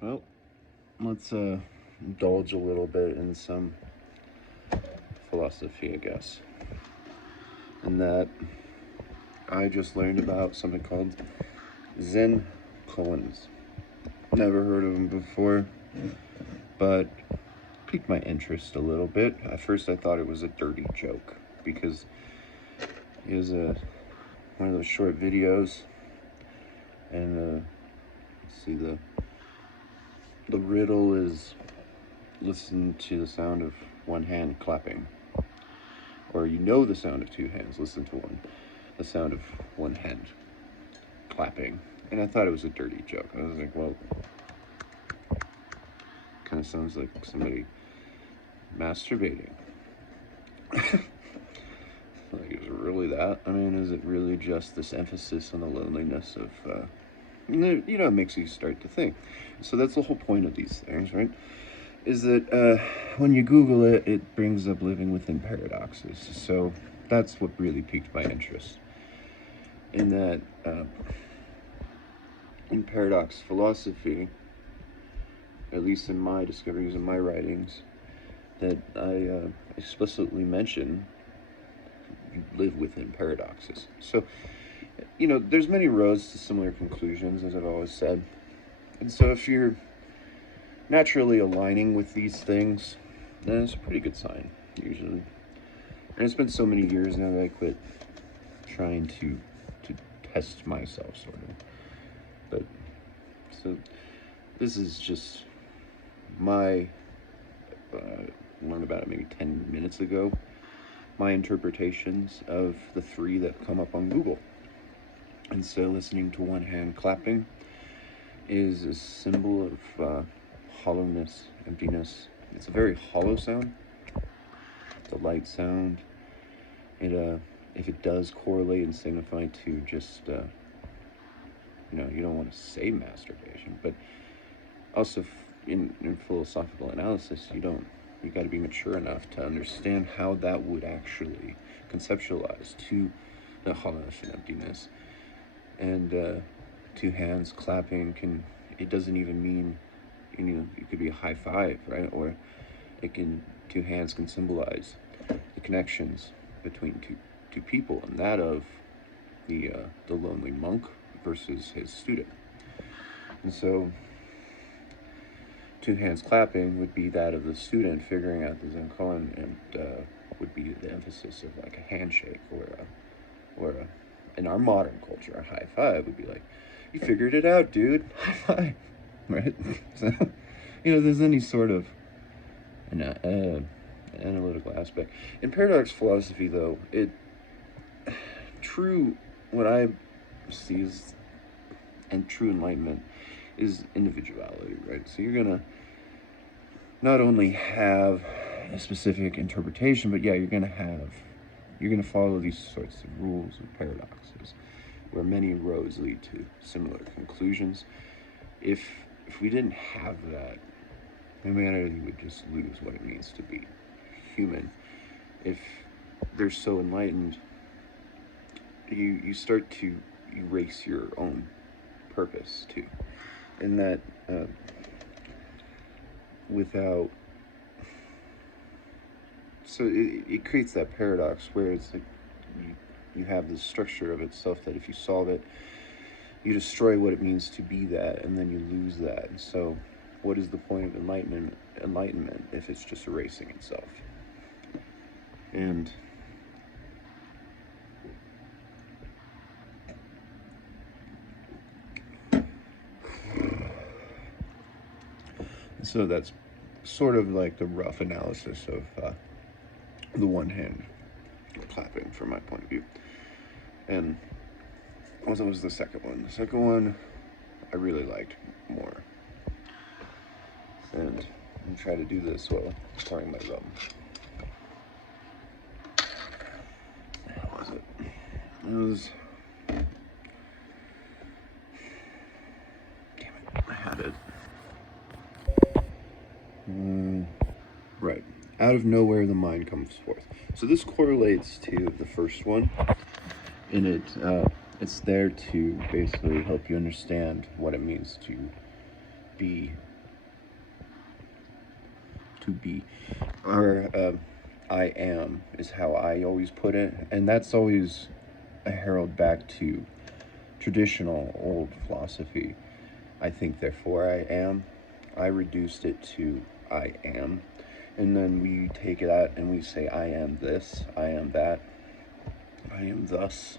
Well, let's indulge a little bit in some philosophy, I guess. And that I just learned about something called Zen koans. Never heard of them before, but piqued my interest a little bit. At first, I thought it was a dirty joke because it was one of those short videos, and let's see, the riddle is listen to the sound of one hand clapping, or you know the sound of two hands. Listen to the sound of one hand clapping. And I thought it was a dirty joke. I was like, well, kind of sounds like somebody masturbating. Like, is it really that? I mean, is it really just this emphasis on the loneliness of, it makes you start to think. So that's the whole point of these things, right? Is that when you Google it, it brings up living within paradoxes. So that's what really piqued my interest. In that, in paradox philosophy, at least in my discoveries and my writings, that I explicitly mention you live within paradoxes. So, there's many roads to similar conclusions, as I've always said. And so if you're naturally aligning with these things, then it's a pretty good sign, usually. And it's been so many years now that I quit trying to test myself, sort of. But, so, this is just my, learned about it maybe 10 minutes ago, my interpretations of the three that come up on Google. And so listening to one hand clapping is a symbol of hollowness, emptiness. It's a very hollow sound. It's a light sound. If it does correlate and signify to just, you don't want to say masturbation, but also in philosophical analysis, you got to be mature enough to understand how that would actually conceptualize to the hollowness and emptiness. And two hands clapping it doesn't even mean, it could be a high five, right? Or two hands can symbolize the connections between two people, and that of the lonely monk versus his student. And so two hands clapping would be that of the student figuring out the Zen koan, and would be the emphasis of like a handshake or in our modern culture, a high five would be like, you figured it out, dude. High five, right? So, there's any sort of analytical aspect. In paradox philosophy, though, what I see is, and true enlightenment is individuality, right? So you're gonna not only have a specific interpretation, but yeah, you're gonna follow these sorts of rules and paradoxes, where many roads lead to similar conclusions. If we didn't have that, humanity would just lose what it means to be human. If they're so enlightened, you start to erase your own purpose too, and that so it creates that paradox where it's like you have this structure of itself that if you solve it, you destroy what it means to be that, and then you lose that. And so what is the point of enlightenment if it's just erasing itself? And so that's sort of like the rough analysis of the one hand clapping from my point of view. And what was the second one? The second one I really liked more. And I'm trying to do this while pouring my rum. How was it? It was... Damn it, I had it. Right. Out of nowhere, the mind comes forth. So this correlates to the first one. And it's there to basically help you understand what it means to be to be, or I am is how I always put it, and that's always a herald back to traditional old philosophy. I think, therefore I am. I reduced it to I am, and then we take that and we say I am this, I am that, I am thus,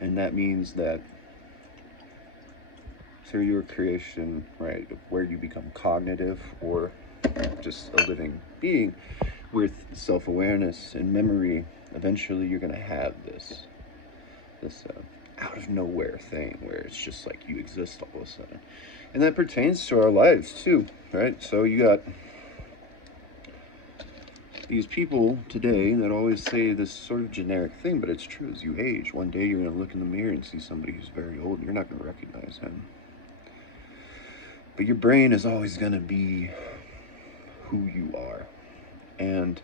and that means that through your creation, right, where you become cognitive or just a living being with self-awareness and memory, eventually you're going to have this out of nowhere thing where it's just like you exist all of a sudden. And that pertains to our lives too, right? So you got these people today that always say this sort of generic thing, but it's true. As you age, one day you're going to look in the mirror and see somebody who's very old and you're not going to recognize him. But your brain is always going to be who you are. And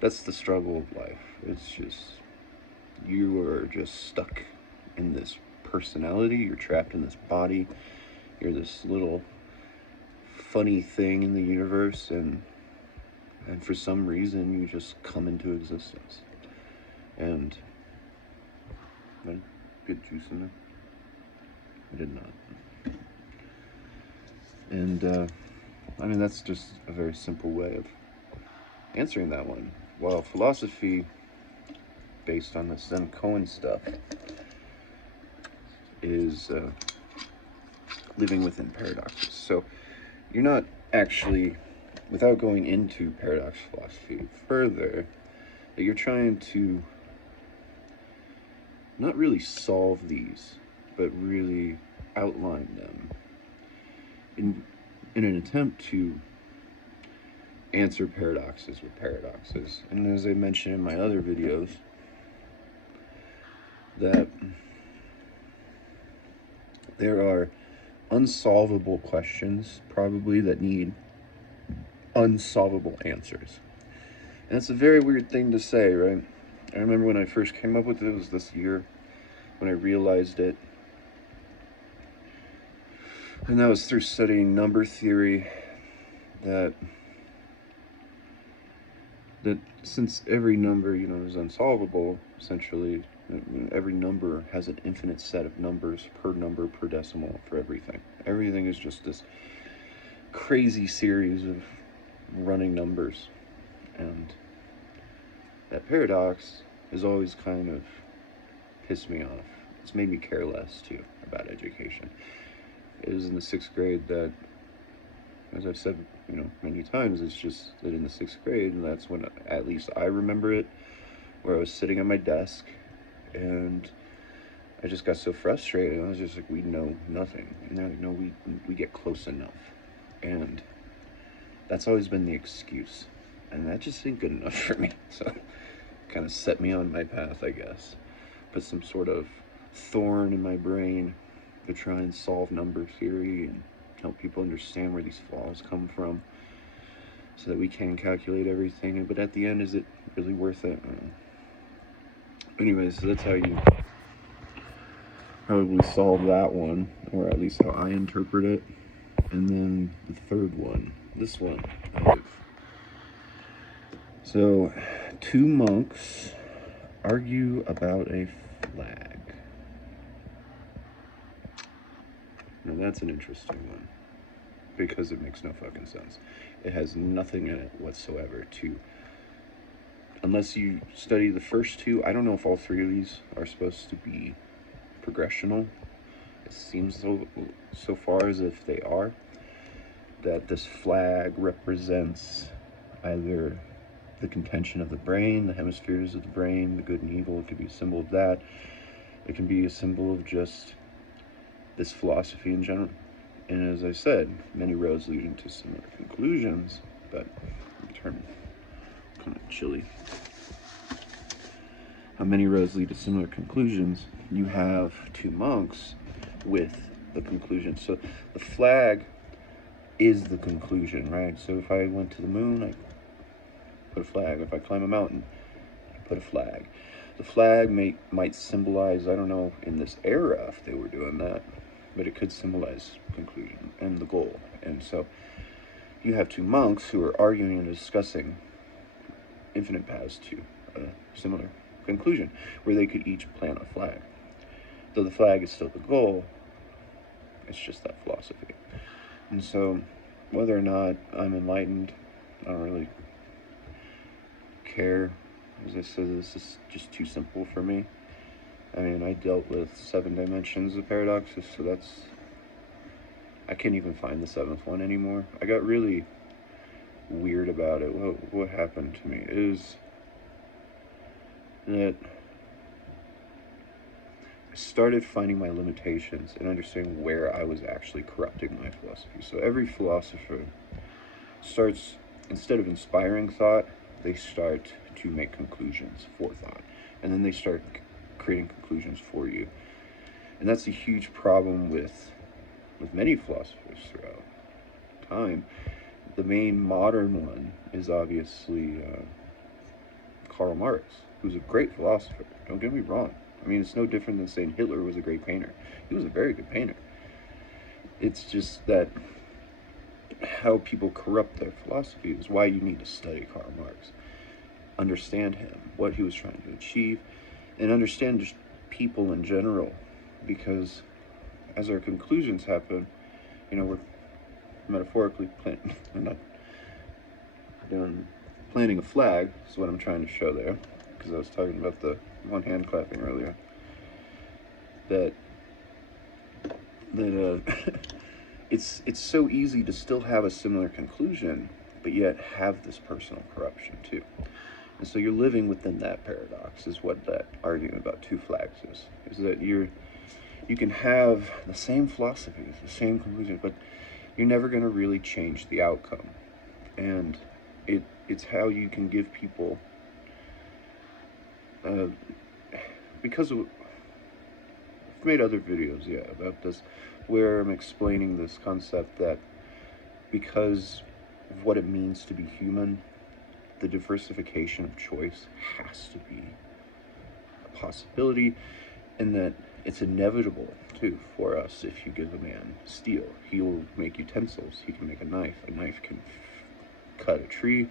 that's the struggle of life. It's just, you are just stuck in this personality. You're trapped in this body. You're this little funny thing in the universe, and for some reason you just come into existence. And good juice in there? I did not. And I mean, that's just a very simple way of answering that one. Well, philosophy based on the Zen koan stuff is living within paradoxes. So you're not actually, without going into paradox philosophy further, that you're trying to not really solve these, but really outline them in an attempt to answer paradoxes with paradoxes. And as I mentioned in my other videos, that there are unsolvable questions probably that need unsolvable answers. And it's a very weird thing to say, right? I remember when I first came up with it, it was this year when I realized it. And that was through studying number theory, that since every number, is unsolvable, essentially, every number has an infinite set of numbers per decimal for everything. Everything is just this crazy series of running numbers. And that paradox has always kind of pissed me off. It's made me care less, too, about education. It was in the 6th grade that, as I've said, many times, it's just that in the 6th grade, and that's when, at least I remember it, where I was sitting at my desk, and I just got so frustrated. I was just like, we know nothing. And they're like, no, we get close enough. And that's always been the excuse. And that just ain't good enough for me. So kind of set me on my path, I guess. Put some sort of thorn in my brain to try and solve number theory and help people understand where these flaws come from so that we can calculate everything. But at the end, is it really worth it? Anyways, so that's how you probably solve that one, or at least how I interpret it. And then the third one, this one. So, 2 monks argue about a flag. Now that's an interesting one, because it makes no fucking sense. It has nothing in it whatsoever unless you study the first two. I don't know if all 3 of these are supposed to be progressional. It seems so far as if they are, that this flag represents either the contention of the brain, the hemispheres of the brain, the good and evil. It could be a symbol of that. It can be a symbol of just this philosophy in general. And as I said, many roads leading to similar conclusions, but I'm turning kind of chilly. How many roads lead to similar conclusions? You have 2 monks with the conclusion. So the flag is the conclusion, right? So if I went to the moon, I put a flag. If I climb a mountain, I put a flag. The flag might symbolize, I don't know, in this era if they were doing that, but it could symbolize conclusion and the goal. And so you have two monks who are arguing and discussing infinite paths to a similar conclusion, where they could each plant a flag. Though the flag is still the goal, it's just that philosophy. And so, whether or not I'm enlightened, I don't really care. As I said, this is just too simple for me. I mean, I dealt with 7 dimensions of paradoxes, so I can't even find the 7th one anymore. I got really weird about it. What happened to me is that I started finding my limitations and understanding where I was actually corrupting my philosophy. So every philosopher starts, instead of inspiring thought, they start to make conclusions for thought. And then they start creating conclusions for you. And that's a huge problem with many philosophers throughout time. The main modern one is obviously Karl Marx, who's a great philosopher. Don't get me wrong. I mean, it's no different than saying Hitler was a great painter. He was a very good painter. It's just that how people corrupt their philosophy is why you need to study Karl Marx. Understand him, what he was trying to achieve, and understand just people in general. Because as our conclusions happen, we're metaphorically planting a flag is what I'm trying to show there, because I was talking about the one hand clapping earlier. That it's so easy to still have a similar conclusion, but yet have this personal corruption too. And so you're living within that paradox, is what that argument about two flags is that you can have the same philosophies, the same conclusion, but you're never going to really change the outcome. And it's how you can give people, because I've made other videos, about this, where I'm explaining this concept that because of what it means to be human, the diversification of choice has to be a possibility, and that it's inevitable too for us. If you give a man steel, he will make utensils. He can make a knife. A knife can cut a tree.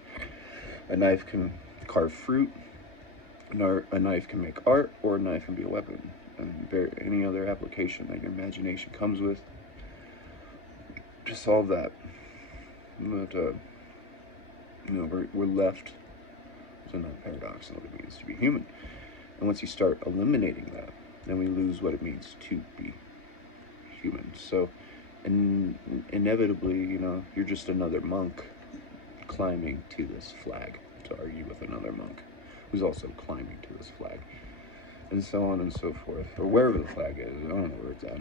A knife can carve fruit. A knife can make art, or a knife can be a weapon. And any other application that your imagination comes with to solve that. But we're left with that paradox and what it means to be human. And once you start eliminating that, then we lose what it means to be human. So, inevitably, you're just another monk climbing to this flag to argue with another monk who's also climbing to this flag, and so on and so forth, or wherever the flag is. I don't know where it's at.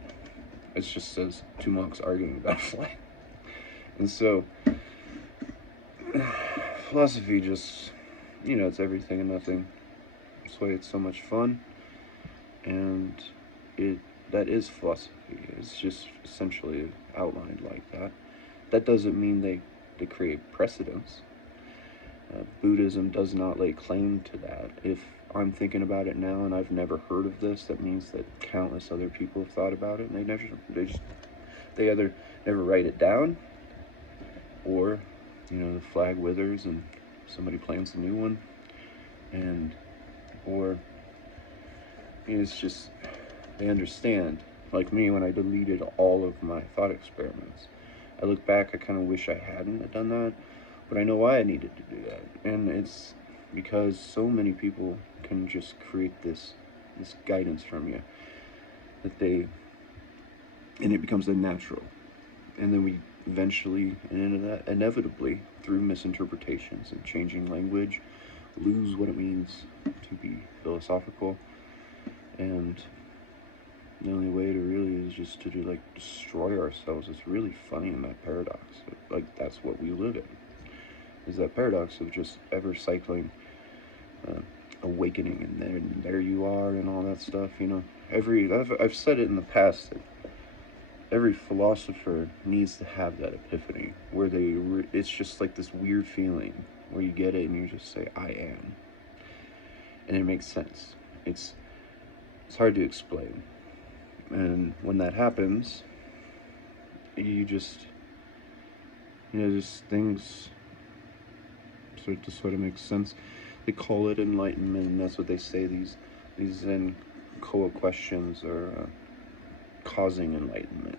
It just says two monks arguing about a flag. And so, philosophy just, it's everything and nothing. That's why it's so much fun. And that is philosophy. It's just essentially outlined like that. That doesn't mean they create precedents. Buddhism does not lay claim to that. If I'm thinking about it now and I've never heard of this, that means that countless other people have thought about it, and they either never write it down, or the flag withers and somebody plants a new one, or it's just they understand. Like me, when I deleted all of my thought experiments, I look back, I kind of wish I hadn't done that, but I know why I needed to do that. And it's because so many people can just create this guidance from you, and it becomes unnatural. And then we eventually, and inevitably, through misinterpretations and changing language, lose what it means to be philosophical. And the only way to really is just to destroy ourselves. It's really funny in that paradox. That's what we live in, is that paradox of just ever cycling awakening, and there you are, and all that stuff. I've said it in the past that every philosopher needs to have that epiphany where it's just like this weird feeling where you get it and you just say, I am, and it makes sense. It's hard to explain. And when that happens, you just just things start to sort of make sense. They call it enlightenment, and that's what they say. These Zen koa questions are causing enlightenment.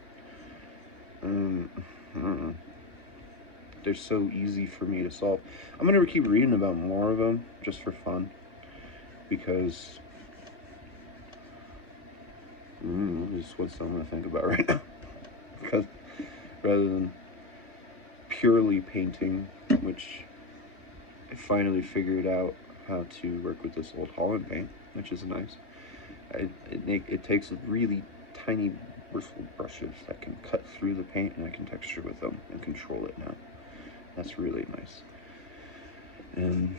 They're so easy for me to solve. I'm gonna keep reading about more of them just for fun, because this is what I'm gonna think about right now. Because rather than purely painting, which I finally figured out how to work with this old Holland paint, which is nice. It takes really tiny bristle brushes that can cut through the paint, and I can texture with them and control it now. That's really nice. And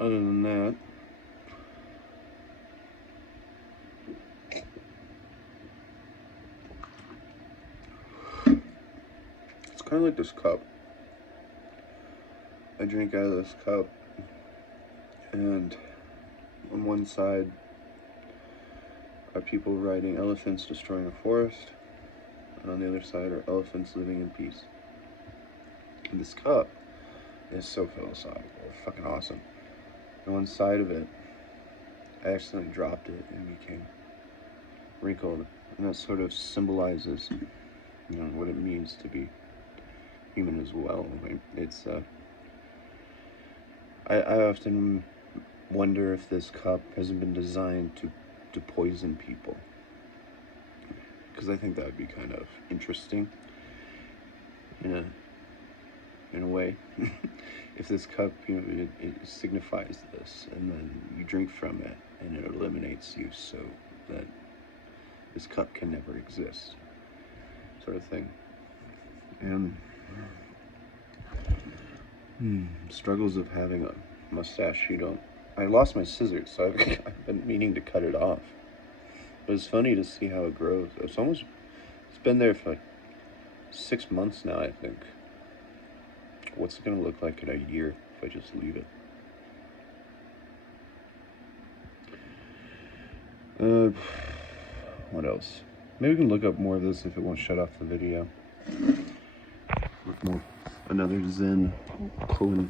other than that, it's kind of like this cup. I drink out of this cup, and on one side are people riding elephants destroying a forest, and on the other side are elephants living in peace. And this cup is so philosophical, fucking awesome. And one side of it, I accidentally dropped it and became wrinkled, and that sort of symbolizes, what it means to be human as well. It's I often wonder if this cup hasn't been designed to poison people, because I think that would be kind of interesting in a way. If this cup, it signifies this, and then you drink from it and it eliminates you, so that this cup can never exist, sort of thing. And struggles of having a mustache. I lost my scissors, so I've been meaning to cut it off. But it's funny to see how it grows. It's been there for like 6 months now, I think. What's it gonna look like in a year if I just leave it? What else? Maybe we can look up more of this if it won't shut off the video. With another Zen koan